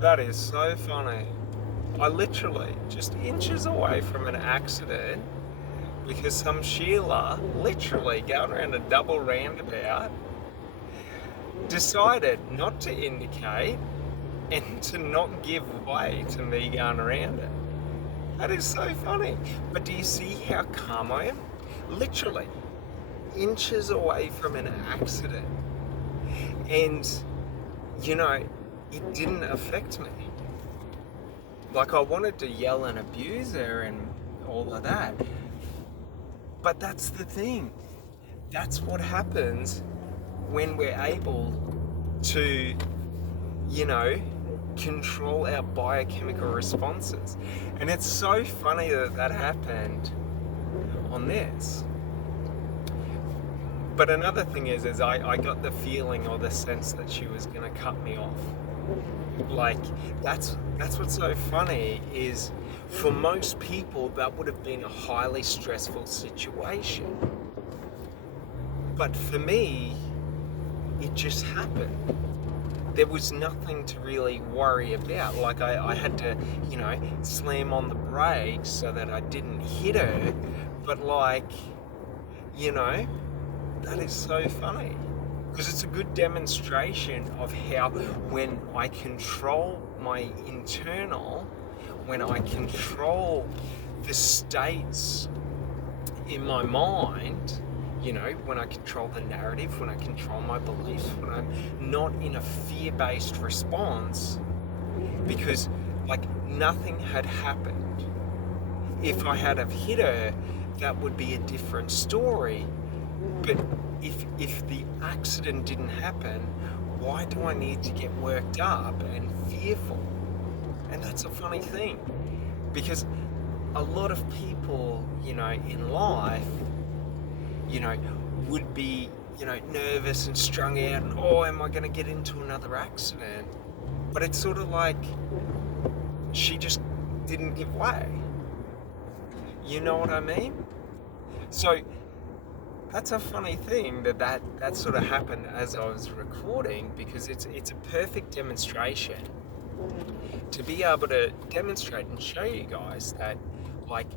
That is so funny. I literally just inches away from an accident because some Sheila, literally going around a double roundabout, decided not to indicate and to not give way to me going around it. That is so funny. But do you see how calm I am? Literally inches away from an accident. And, you know, it didn't affect me. Like, I wanted to yell and abuse her and all of that. But that's the thing. That's what happens when we're able to, you know, control our biochemical responses. And it's so funny that that happened on this. But another thing is I got the feeling or the sense that she was going to cut me off. Like, that's what's so funny is for most people that would have been a highly stressful situation. But for me, it just happened. There was nothing to really worry about. Like, I had to, you know, slam on the brakes so that I didn't hit her. But, like, you know, that is so funny. Because it's a good demonstration of how when I control my internal, when I control the states in my mind, you know, when I control the narrative, when I control my beliefs, when I'm not in a fear-based response, because like nothing had happened. If I had have hit her, that would be a different story. But if the accident didn't happen, why do I need to get worked up and fearful? And that's a funny thing, because a lot of people, you know, in life, you know, would be, you know, nervous and strung out and, oh, am I going to get into another accident? But it's sort of like she just didn't give way. You know what I mean? So that's a funny thing that sort of happened as I was recording, because it's a perfect demonstration to be able to demonstrate and show you guys that, like,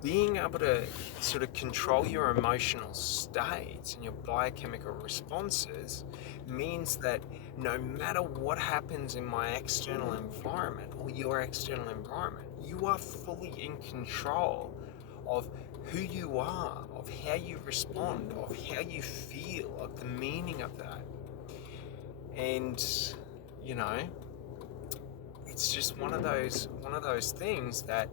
being able to sort of control your emotional states and your biochemical responses means that no matter what happens in my external environment or your external environment, you are fully in control of who you are, of how you respond, of how you feel, of the meaning of that. And, you know, it's just one of those things that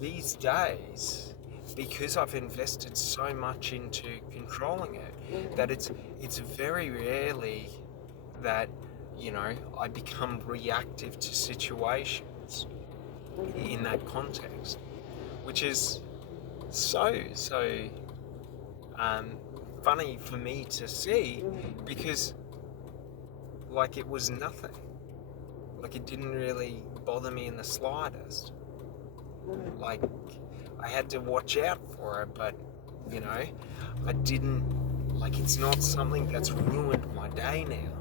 these days, because I've invested so much into controlling it, that it's very rarely that, you know, I become reactive to situations in that context, which is so funny for me to see, because like it was nothing. Like, it didn't really bother me in the slightest. Like, I had to watch out for her, but, you know, I didn't, like, it's not something that's ruined my day now.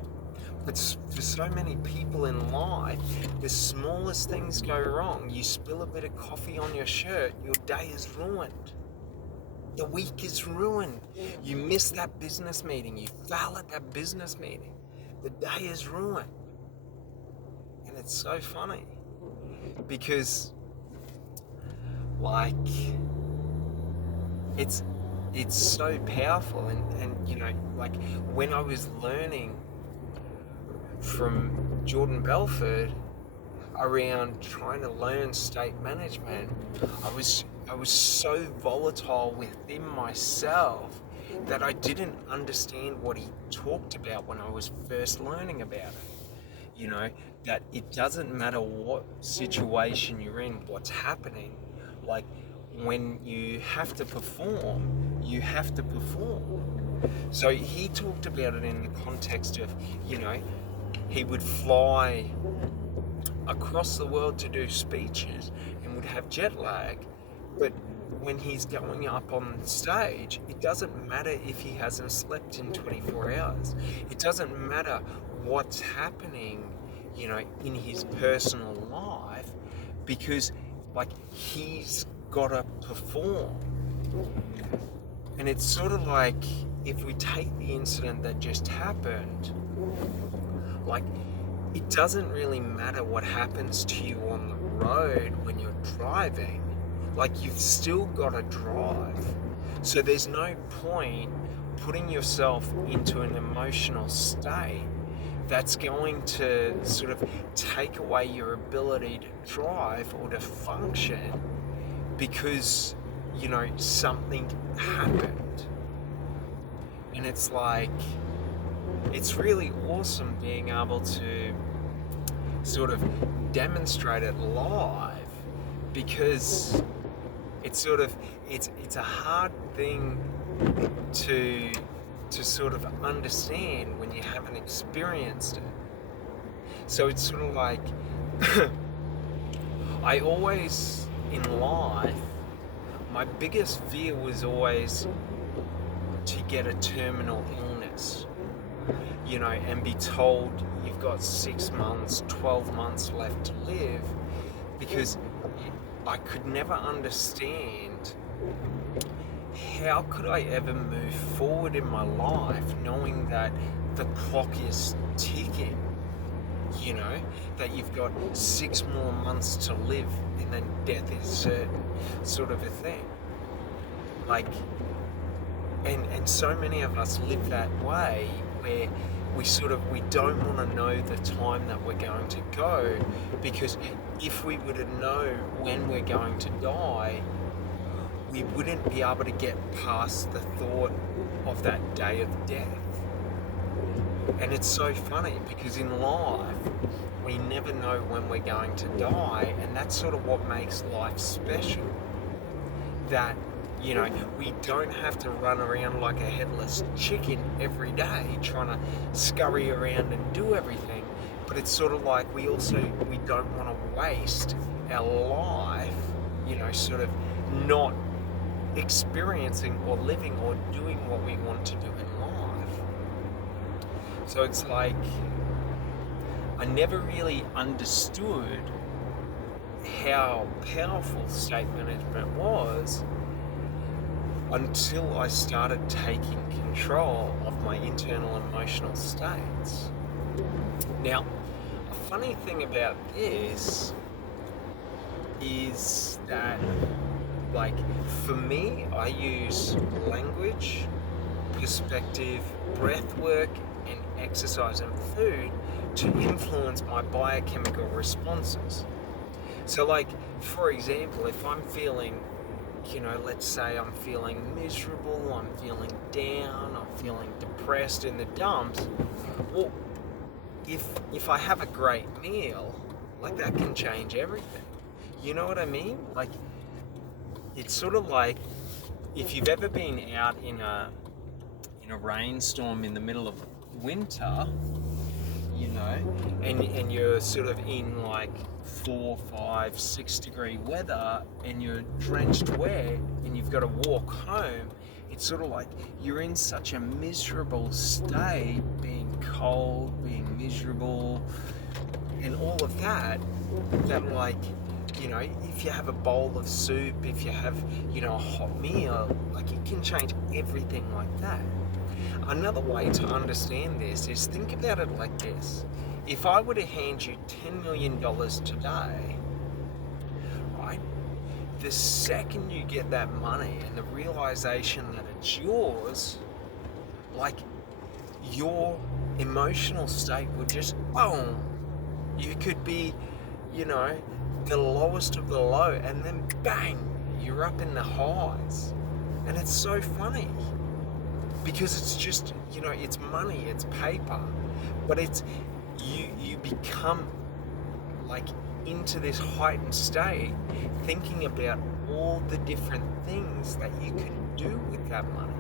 But for so many people in life, the smallest things go wrong. You spill a bit of coffee on your shirt, your day is ruined. The week is ruined. You miss that business meeting, you fail at that business meeting. The day is ruined. And it's so funny, because like it's so powerful. And you know, like, when I was learning from Jordan Belford around trying to learn state management, I was so volatile within myself that I didn't understand what he talked about when I was first learning about it. You know, that it doesn't matter what situation you're in, what's happening. Like, when you have to perform, you have to perform. So he talked about it in the context of, you know, he would fly across the world to do speeches and would have jet lag, but when he's going up on stage, it doesn't matter if he hasn't slept in 24 hours. It doesn't matter what's happening, in his personal life, because like he's got to perform. And it's sort of like, if we take the incident that just happened, like, it doesn't really matter what happens to you on the road when you're driving. Like, you've still got to drive. So there's no point putting yourself into an emotional state that's going to sort of take away your ability to drive or to function because, something happened. And it's like, it's really awesome being able to sort of demonstrate it live, because it's sort of, it's a hard thing to sort of understand when you haven't experienced it. So it's sort of like, I always, in life, my biggest fear was always to get a terminal illness, and be told you've got 6 months, 12 months left to live, because I could never understand how could I ever move forward in my life knowing that the clock is ticking, that you've got 6 more months to live and then death is certain, sort of a thing. Like, and so many of us live that way, where we don't want to know the time that we're going to go, because if we were to know when we're going to die, we wouldn't be able to get past the thought of that day of death. And it's so funny, because in life, we never know when we're going to die, and that's sort of what makes life special. That, we don't have to run around like a headless chicken every day trying to scurry around and do everything. But it's sort of like we don't want to waste our life, sort of not experiencing or living or doing what we want to do in life. So it's like, I never really understood how powerful state management was until I started taking control of my internal emotional states. Now, a funny thing about this is that, like, for me, I use language, perspective, breath work, and exercise and food to influence my biochemical responses. So, like, for example, if I'm feeling, let's say I'm feeling miserable, I'm feeling down, I'm feeling depressed in the dumps, well, if I have a great meal, like, that can change everything. You know what I mean? Like, it's sort of like, if you've ever been out in a rainstorm in the middle of winter, and you're sort of in like 4, 5, 6 degree weather, and you're drenched wet, and you've got to walk home. It's sort of like you're in such a miserable state, being cold, being miserable, and all of that, that, like, if you have a bowl of soup, if you have, a hot meal, like, it can change everything like that. Another way to understand this is, think about it like this. If I were to hand you $10 million today, right, the second you get that money and the realization that it's yours, like, your emotional state would just, boom. You could be, the lowest of the low, and then bang, you're up in the highs. And it's so funny, because it's just, it's money, it's paper, but it's, you become, like, into this heightened state, thinking about all the different things that you can do with that money,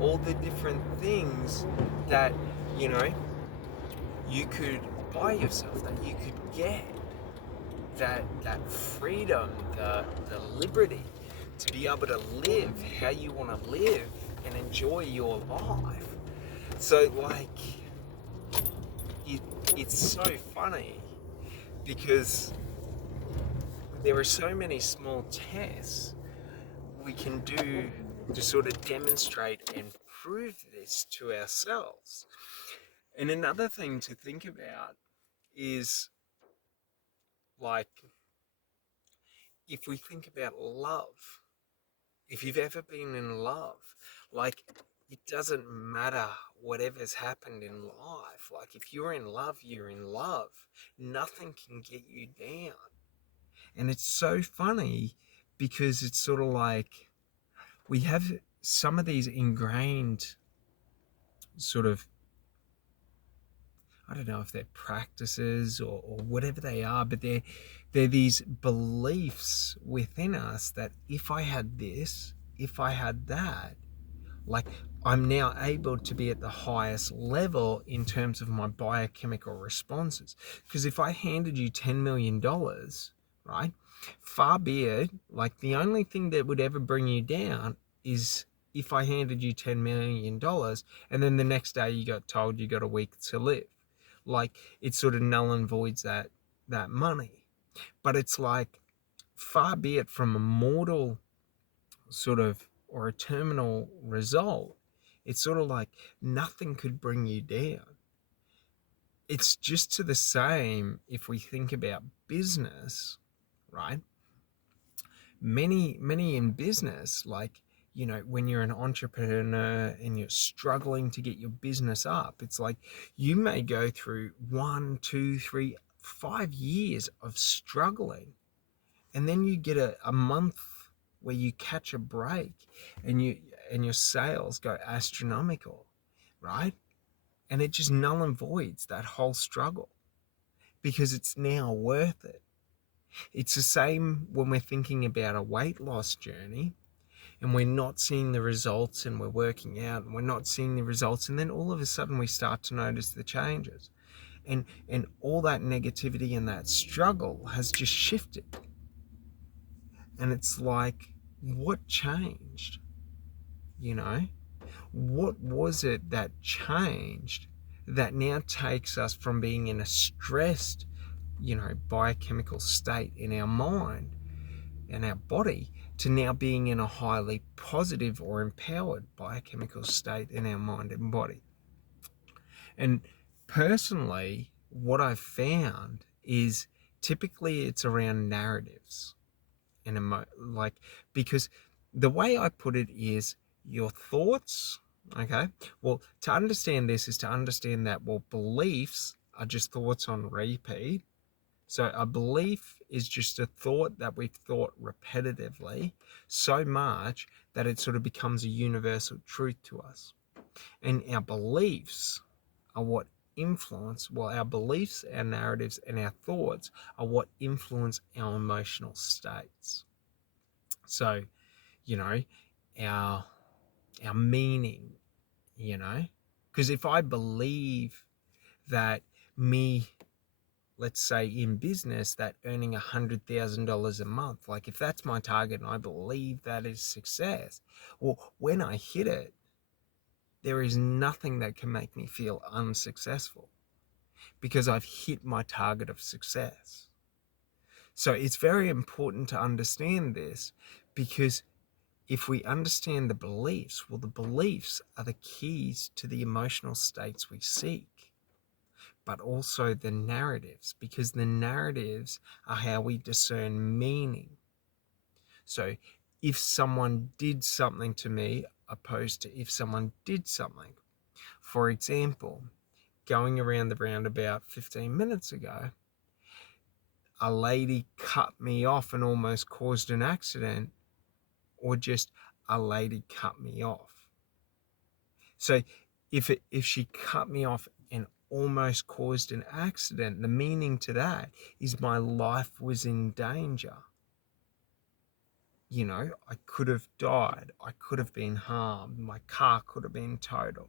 all the different things that, you could buy yourself, that you could get, that freedom, the liberty to be able to live how you want to live and enjoy your life. So, like, it's so funny because there are so many small tests we can do to sort of demonstrate and prove this to ourselves. And another thing to think about is, like, if we think about love, if you've ever been in love, like, it doesn't matter whatever's happened in life. Like, if you're in love, you're in love. Nothing can get you down. And it's so funny because it's sort of like we have some of these ingrained sort of, I don't know if they're practices or whatever they are, but they're these beliefs within us that if I had this, if I had that, like, I'm now able to be at the highest level in terms of my biochemical responses. Because if I handed you $10 million, right, far be it, like, the only thing that would ever bring you down is if I handed you $10 million and then the next day you got told you got a week to live. Like, it sort of null and voids that money. But it's like, far be it from a mortal sort of, or a terminal result, it's sort of like nothing could bring you down. It's just to the same if we think about business, right? Many in business, like, when you're an entrepreneur and you're struggling to get your business up, it's like you may go through 1, 2, 3, 5 years of struggling, and then you get a month where you catch a break and your sales go astronomical, right? And it just null and voids that whole struggle because it's now worth it. It's the same when we're thinking about a weight loss journey and we're not seeing the results, and we're working out and we're not seeing the results, and then all of a sudden we start to notice the changes, and all that negativity and that struggle has just shifted. And it's like, what changed? You know, what was it that changed that now takes us from being in a stressed, biochemical state in our mind and our body to now being in a highly positive or empowered biochemical state in our mind and body? And personally, what I've found is typically it's around narratives and like, because the way I put it is your thoughts. Okay, well, to understand this is to understand that, well, beliefs are just thoughts on repeat. So a belief is just a thought that we've thought repetitively so much that it sort of becomes a universal truth to us. And our beliefs are what influence, well, our beliefs, our narratives, and our thoughts are what influence our emotional states. So, you know, our meaning, because if I believe that me, let's say in business, that earning $100,000 a month, like, if that's my target and I believe that is success, well, when I hit it, there is nothing that can make me feel unsuccessful because I've hit my target of success. So it's very important to understand this, because if we understand the beliefs, well, the beliefs are the keys to the emotional states we seek, but also the narratives, because the narratives are how we discern meaning. So if someone did something to me, opposed to if someone did something. For example, going around the roundabout 15 minutes ago, a lady cut me off and almost caused an accident, or just a lady cut me off. So if she cut me off and almost caused an accident, the meaning to that is my life was in danger. I could have died. I could have been harmed. My car could have been totaled.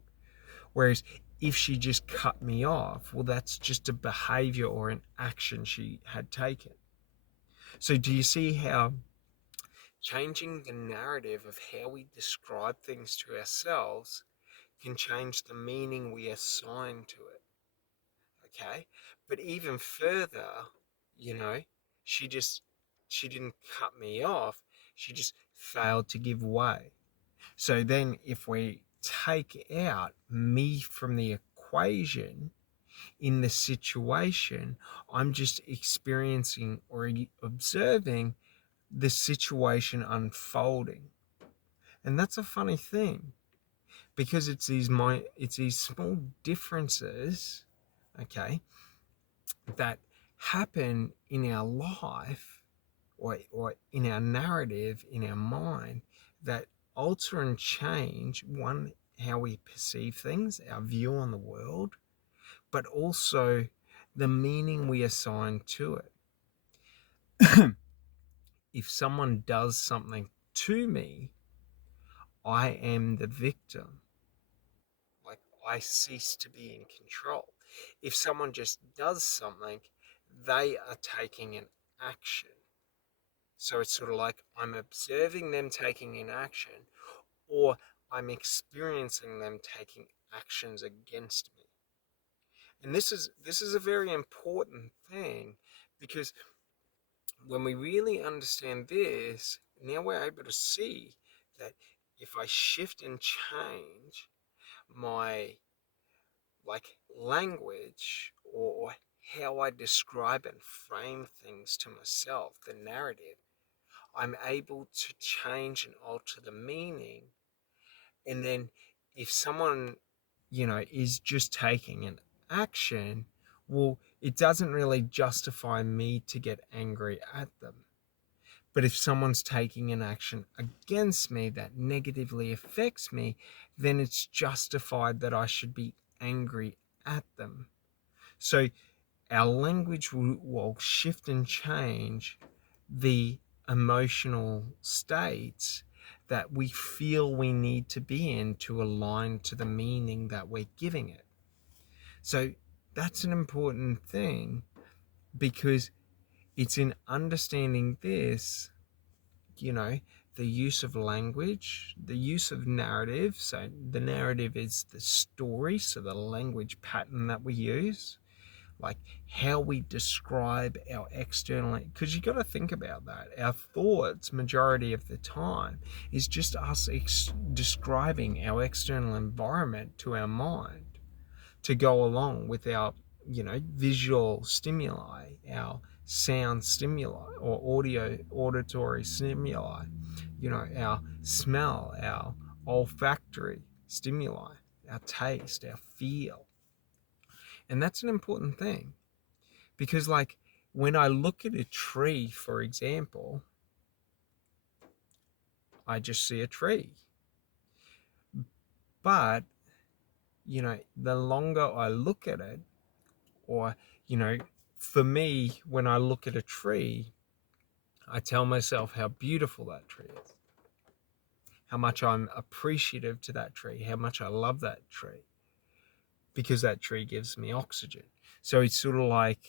Whereas if she just cut me off, well, that's just a behavior or an action she had taken. So do you see how changing the narrative of how we describe things to ourselves can change the meaning we assign to it? Okay? But even further, you know, she just, she didn't cut me off. She just failed to give way. So then if we take out me from the equation in the situation, I'm just experiencing or observing the situation unfolding. And that's a funny thing, because it's these small differences, okay, that happen in our life, or in our narrative, in our mind, that alter and change, one, how we perceive things, our view on the world, but also the meaning we assign to it. If someone does something to me, I am the victim. Like, I cease to be in control. If someone just does something, they are taking an action. So it's sort of like I'm observing them taking an action, or I'm experiencing them taking actions against me. And this is a very important thing, because when we really understand this, now we're able to see that if I shift and change my, like, language, or how I describe and frame things to myself, the narrative, I'm able to change and alter the meaning. And then if someone, is just taking an action, well, it doesn't really justify me to get angry at them. But if someone's taking an action against me that negatively affects me, then it's justified that I should be angry at them. So our language will shift and change the emotional states that we feel we need to be in to align to the meaning that we're giving it. So that's an important thing, because it's in understanding this, the use of language, the use of narrative. So the narrative is the story, so the language pattern that we use, like how we describe our external, because you got to think about that. Our thoughts, majority of the time, is just us describing our external environment to our mind to go along with our, visual stimuli, our sound stimuli, or auditory stimuli, our smell, our olfactory stimuli, our taste, our feel. And that's an important thing, because, like, when I look at a tree, for example, I just see a tree. But, the longer I look at it, or, for me, when I look at a tree, I tell myself how beautiful that tree is, how much I'm appreciative to that tree, how much I love that tree, because that tree gives me oxygen. So it's sort of like,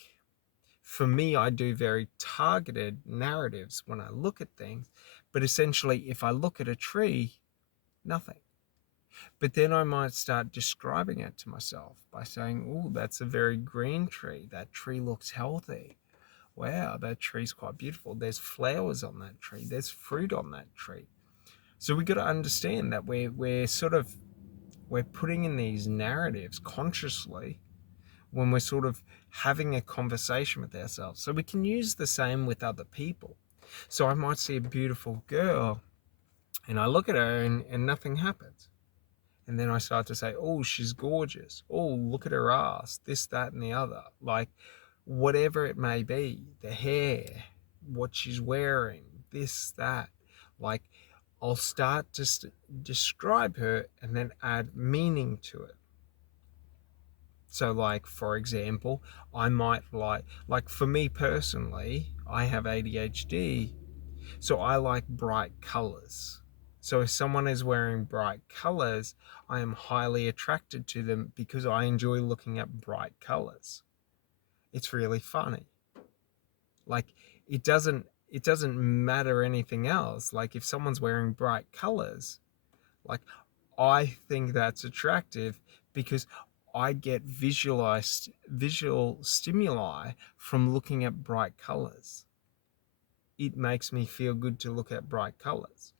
for me, I do very targeted narratives when I look at things. But essentially, if I look at a tree, nothing. But then I might start describing it to myself by saying, oh, that's a very green tree. That tree looks healthy. Wow, that tree's quite beautiful. There's flowers on that tree. There's fruit on that tree. So we got to understand that we're putting in these narratives consciously when we're sort of having a conversation with ourselves. So we can use the same with other people. So I might see a beautiful girl and I look at her and nothing happens. And then I start to say, oh, she's gorgeous. Oh, look at her ass, this, that, and the other. Like, whatever it may be, the hair, what she's wearing, this, that. Like, I'll start to describe her and then add meaning to it. So, like, for example, I might like for me personally, I have ADHD, so I like bright colors. So if someone is wearing bright colors, I am highly attracted to them because I enjoy looking at bright colors. It's really funny. Like, it doesn't matter anything else. Like, if someone's wearing bright colors, like, I think that's attractive because I get visual stimuli from looking at bright colors. It makes me feel good to look at bright colors.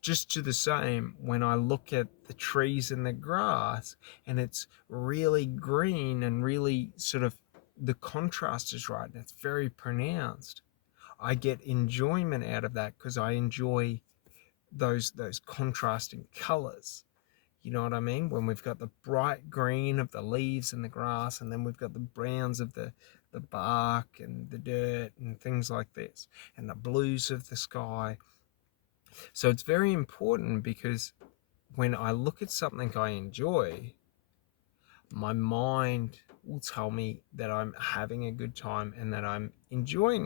Just to the same, when I look at the trees and the grass and it's really green and really sort of the contrast is right and it's very pronounced, I get enjoyment out of that because I enjoy those contrasting colors. You know what I mean? When we've got the bright green of the leaves and the grass, and then we've got the browns of the bark and the dirt and things like this, and the blues of the sky. So it's very important because when I look at something I enjoy, my mind will tell me that I'm having a good time and that I'm enjoying